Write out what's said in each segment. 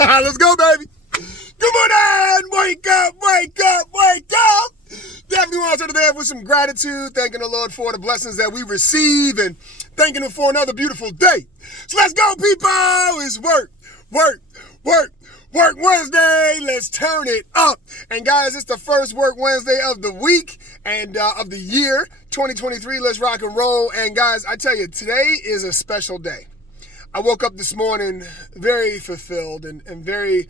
Let's go, baby. Good morning. Wake up, wake up, wake up. Definitely want to start the day with some gratitude, thanking the Lord for the blessings that we receive and thanking Him for another beautiful day. So let's go, people. It's work, work, work. Work Wednesday, let's turn it up. And guys, it's the first Work Wednesday of the week and of the year, 2023. Let's rock and roll. And guys, I tell you, today is a special day. I woke up this morning very fulfilled and very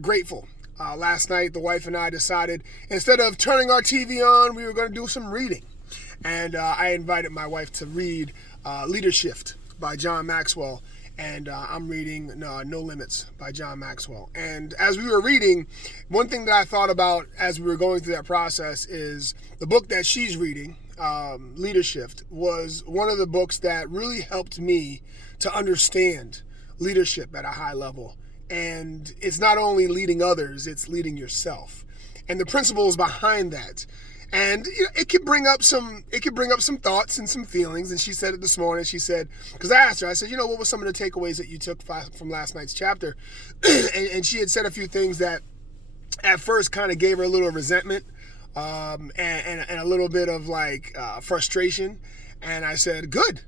grateful. Last night, the wife and I decided instead of turning our TV on, we were going to do some reading. And I invited my wife to read Leadership by John Maxwell. And I'm reading No Limits by John Maxwell. And as we were reading, one thing that I thought about as we were going through that process is the book that she's reading, Leadership, was one of the books that really helped me to understand leadership at a high level. And it's not only leading others, it's leading yourself. And the principles behind that. And it could bring up some thoughts and some feelings. And she said it this morning. She said, because I asked her, I said, what were some of the takeaways that you took from last night's chapter? and she had said a few things that at first kind of gave her a little resentment and a little bit of frustration. And I said, good,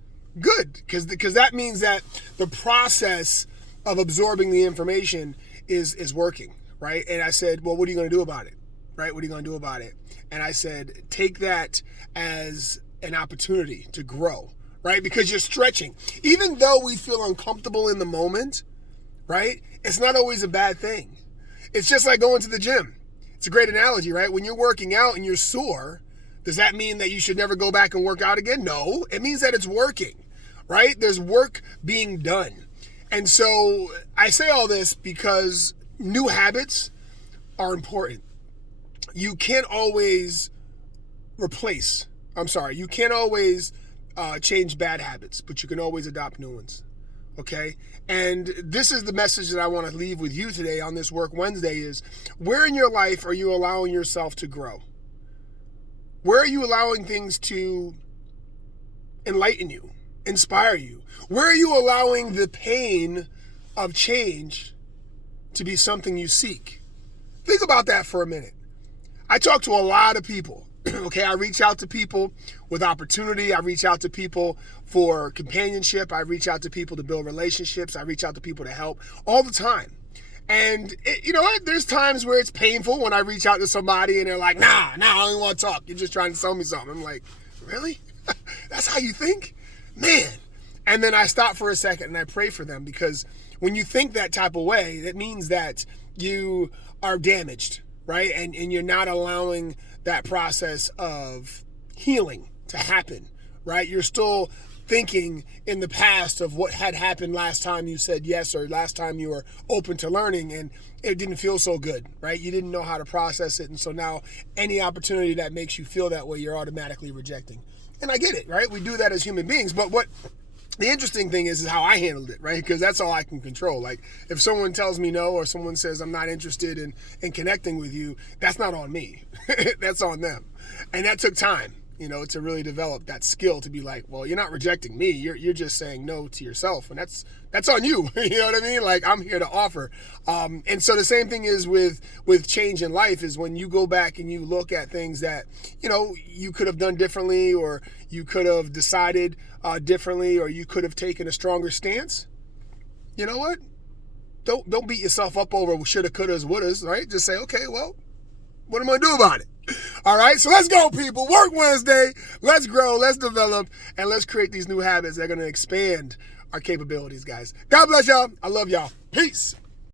because that means that the process of absorbing the information is working, right? And I said, well, what are you going to do about it? Right? What are you going to do about it? And I said, take that as an opportunity to grow, right? Because you're stretching. Even though we feel uncomfortable in the moment, right? It's not always a bad thing. It's just like going to the gym. It's a great analogy, right? When you're working out and you're sore, does that mean that you should never go back and work out again? No, it means that it's working, right? There's work being done. And so I say all this because new habits are important. You can't always change bad habits, but you can always adopt new ones, okay? And this is the message that I want to leave with you today on this Work Wednesday is, where in your life are you allowing yourself to grow? Where are you allowing things to enlighten you, inspire you? Where are you allowing the pain of change to be something you seek? Think about that for a minute. I talk to a lot of people, okay? I reach out to people with opportunity. I reach out to people for companionship. I reach out to people to build relationships. I reach out to people to help all the time. And you know what? There's times where it's painful when I reach out to somebody and they're like, nah, I don't even want to talk. You're just trying to sell me something. I'm like, really? That's how you think? Man. And then I stop for a second and I pray for them, because when you think that type of way, that means that you are damaged, right? And you're not allowing that process of healing to happen, right? You're still thinking in the past of what had happened last time you said yes, or last time you were open to learning and it didn't feel so good, right? You didn't know how to process it. And so now any opportunity that makes you feel that way, you're automatically rejecting. And I get it, right? We do that as human beings. But what the interesting thing is how I handled it, right? Because that's all I can control. Like, if someone tells me no, or someone says I'm not interested in connecting with you, that's not on me. That's on them. And that took time, to really develop that skill to be like, well, you're not rejecting me. You're just saying no to yourself. And that's on you. You know what I mean? Like, I'm here to offer. And so the same thing is with change in life, is when you go back and you look at things that, you could have done differently, or you could have decided differently, or you could have taken a stronger stance. You know what? Don't beat yourself up over shoulda, couldas, wouldas, right? Just say, okay, well, what am I going to do about it? All right, so let's go, people. Work Wednesday. Let's grow, let's develop, and let's create these new habits that are going to expand our capabilities, guys. God bless y'all. I love y'all. Peace.